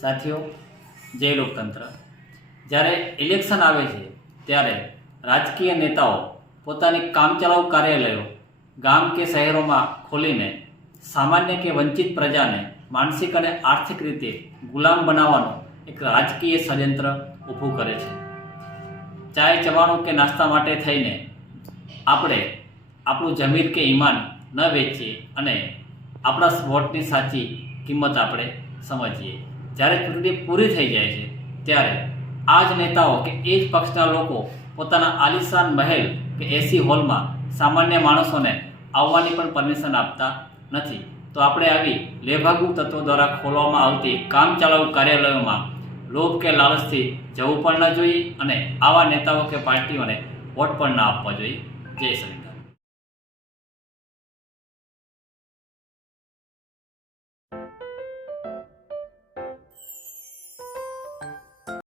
સાથીઓ, જય લોકતંત્ર. જ્યારે ઇલેક્શન આવે છે ત્યારે રાજકીય નેતાઓ પોતાની કામચલાઉ કાર્યાલયો ગામ કે શહેરોમાં ખોલીને સામાન્ય કે વંચિત પ્રજાને માનસિક અને આર્થિક રીતે ગુલામ બનાવવાનું એક રાજકીય ષડયંત્ર ઊભું કરે છે. ચાય ચવાણું કે નાસ્તા માટે થઈને આપણે આપણું જમીર કે ઈમાન ન વેચીએ અને આપણા વોટની સાચી કિંમત આપણે સમજીએ. જ્યારે ચૂંટણી પૂરી થઈ જાય છે ત્યારે આ જ નેતાઓ કે એ જ પક્ષના લોકો પોતાના આલિશાન મહેલ કે એસી હોલમાં સામાન્ય માણસોને આવવાની પણ પરમિશન આપતા નથી. તો આપણે આવી લેભાગુ તત્વો દ્વારા ખોલવામાં આવતી કામચલાઉ કાર્યાલયોમાં લોભ કે લાલચથી જવું પણ ન જોઈએ અને આવા નેતાઓ કે પાર્ટીઓને વોટ પણ ના આપવા જોઈએ. જય સંવિધાન.